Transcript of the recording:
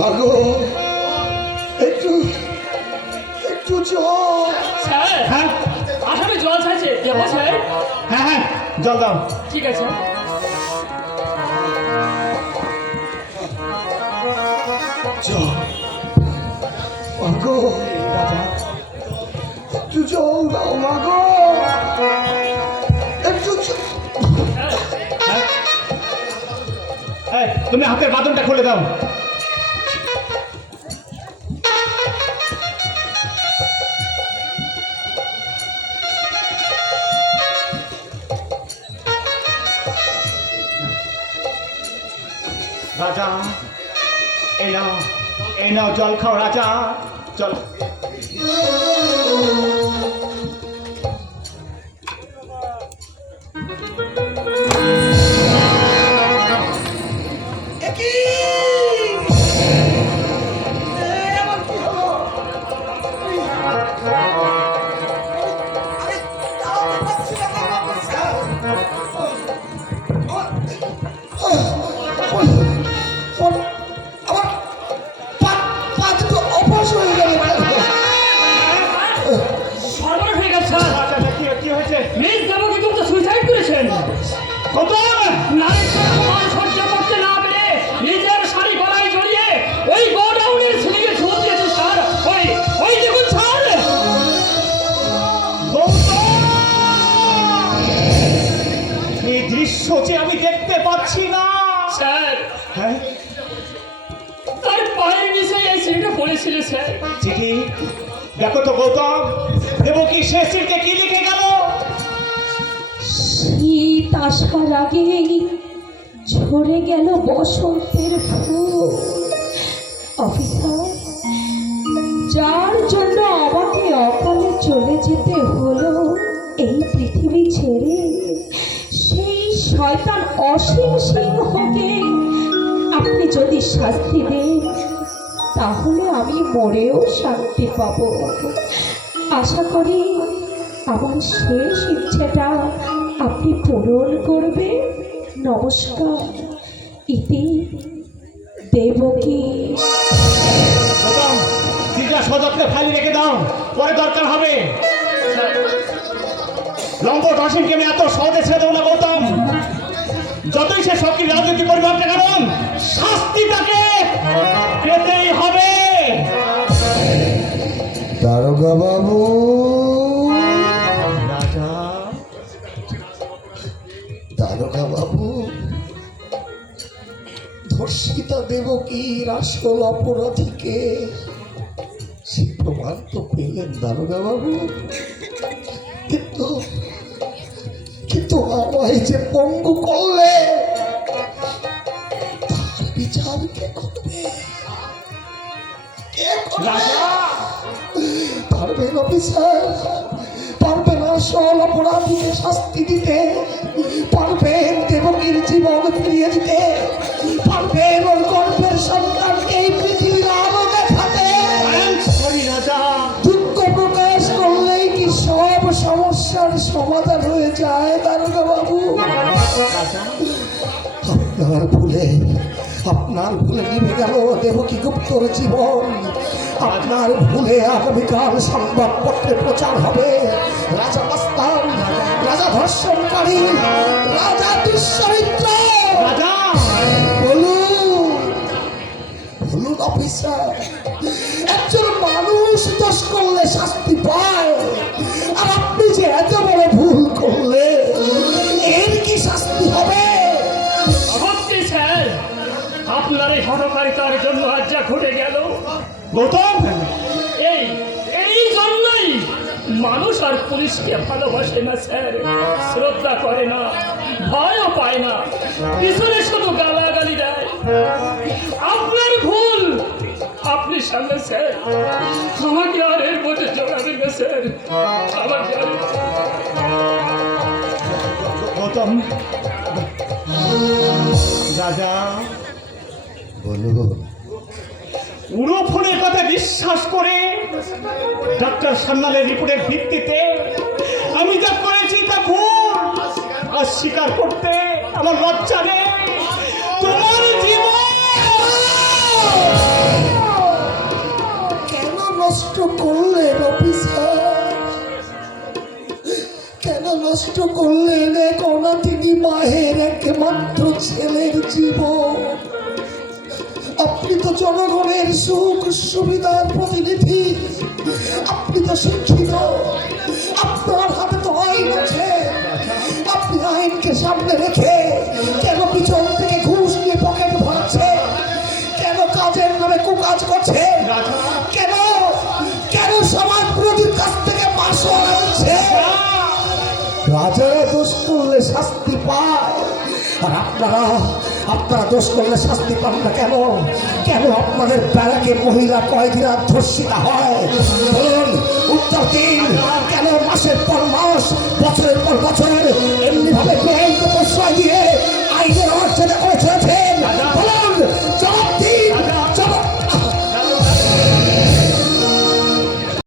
মাগো একটু একটু জল। স্যার হ্যাঁ আসামে জল চাইছে দেবো স্যার? হ্যাঁ হ্যাঁ জল দাও। ঠিক আছে। জল মাগো একটু জল দাও মাগো একটু হ্যাঁ? এই, তুমি হাতের বাঁধনটা খুলে দাও। রাজা এই নাও জল খাও রাজা চল। সর্বনাশ হয়ে গেছে স্যার। আচ্ছা কি হয়েছে? মিস দেবকী কিন্তু সুইসাইড করেছেন। গৌতম! নারীর অপমান সহ্য করতে না পেরে নিজের শাড়ি গলায় জড়িয়ে ওই গোডাউনের সিলিংয়ে ঝুল দিয়েছে স্যার। ওই ওই দেখুন স্যার। এই দৃশ্য যে আমি দেখতে পাচ্ছি না। স্যার হ্যাঁ তার পায়ের নিচে এই সিঁড়িটা পড়েছিল স্যার। চিঠি দেখো তো গৌতম, দেবকী সে চিঠিতে কি লিখে গেল? শীত আসার আগেই ঝরে গেল বসন্তের ফুল। অফিসার, যার জন্য আমাকে অকালে চলে যেতে হলো এই পৃথিবী ছেড়ে, সেই শয়তান অসীম সিংহকে আপনি যদি শাস্তি দেন তাহলে আমি মরেও শান্তি পাব। আশা করি আমার শেষ ইচ্ছেটা আপনি পূরণ করবেন। নমস্কার। ইতি দেবকী। গৌতম, চিঠিটা সযত্নে ফাইলে রেখে দাও, পরে দরকার হবে। লম্পট অসীমকে আমি এত সহজে ছেড়ে দেবো না গৌতম। যতই সে সবকি রাজনীতি পরিবার না কারণ শাস্তি তাকে পেতেই হবে। দারোগা বাবু রাজা দারোগা বাবু, ধর্ষিতা দেবকীর আসল অপরাধীকে সে প্রমাণ তো পেলেন দারোগা বাবু, কিন্তু কিন্তু আমায় যে পঙ্গু করলে তার বিচার কে করবে? কে করবে? রাজা পারবেন অফিসার? পারবেন আসল অপরাধীকে শাস্তি দিতে? পারবেন দেবকীর জীবন ফিরিয়ে দিতে? পারবেন ওর গর্ভের সন্তানকে এই পৃথিবীর আলো দেখাতে? সরি রাজা। দুঃখ প্রকাশ করলেই কি সব সমস্যার সমাধান হয়ে যায় দারোগা বাবু? আপনার ভুলে নিভে গেল দেবকী গুপ্তর জীবন। আপনার ভুলে আগামীকাল সংবাদপত্রে প্রচার হবে রাজা মাস্তান, রাজা ধর্ষণকারী, রাজা দুশ্চরিত্র। রাজা বলুন বলুন অফিসার, একজন মানুষ দোষ করলে শাস্তি পায়, আর আপনি যে এত বড় ভুল করলে এর কি শাস্তি হবে? সত্যি স্যার, আপনার এই হঠকারিতার জন্য আজ যা ঘটে গেল, গৌতম, এই এই জন্যই মানুষ আর পুলিশকে ভালোবাসে না স্যার, শ্রদ্ধা করে না, ভয়ও পায় না, পিছনে শুধু গালাগালি দেয়। আপনার ভুল আপনি সামনে স্যার, আমাকে আর এর মধ্যে জড়াবেন না স্যার, আমাকে আর গৌতম রাজা বলুন। পুরো ফোনের কথা বিশ্বাস করে ডাক্তার সান্যালের রিপোর্টের ভিত্তিতে আমি যা করেছি তা ভুল, আর স্বীকার করতে আমার লজ্জা নেই। তোমার জীবন করলেন এক অনাথিনী মায়ের একমাত্র ছেলের জীবন। আপনি তো জনগণের সুখ সুবিধার প্রতিনিধি, আপনি তো শিক্ষিত, আপনার হাতে তো আইন আছে। আপনি আইনকে সামনে রেখে কেন পিছন থেকে ঘুষ নিয়ে পকেট ভরাচ্ছে? কেন কাজের নামে কুকাজ করছে? কেন কেন সমাজ বিরোধীর কাছ থেকে মাসুল আনছে? রাজারা দোষ করলে শাস্তি পায়, আর আপনারা দোষ করলে শাস্তি পান না কেন? কেন আপনাদের ব্যারাকে মহিলা কয়েদিরা ধর্ষিতা হয়? বলুন, উত্তর দিন। কেন মাসের পর মাস, বছরের পর বছর এমনি ভাবে বেআইনকে প্রশ্রয় দিয়ে আইনের অর্চনা করে চলেছেন? বলুন, জবাব দিন।